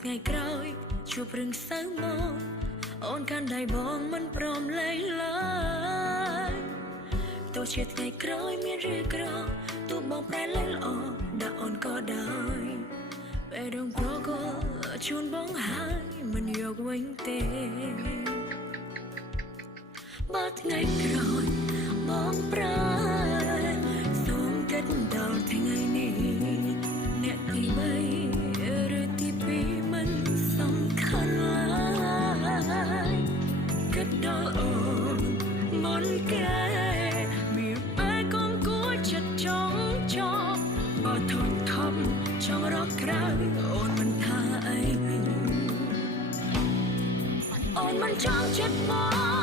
ថ្ងៃក្រោយជួបរឿងសៅមកអូនកាន់ដៃបងមិនព្រមលែងឡើយទោះជាថ្ងៃក្រោយមានរឿងក្រទោះបងប្រែលែងល្អដាក់អូនក៏ដោយពេលដងប្រកលជូនបងហើយមិនយកវិញទេបើថ្ងៃក្រោយបងប្រែសូមគិតដល់ថ្ងៃនេះអ្នកទី3ឬទី2មិនសំខាន់ឡើយគិតដល់អូនមុនគេមានបែកងគួរចិត្តចង់ចប់បើធន់ធំចង់រកក្រៅអូនមិនថាអីអូនមិនចង់ចិត្តមក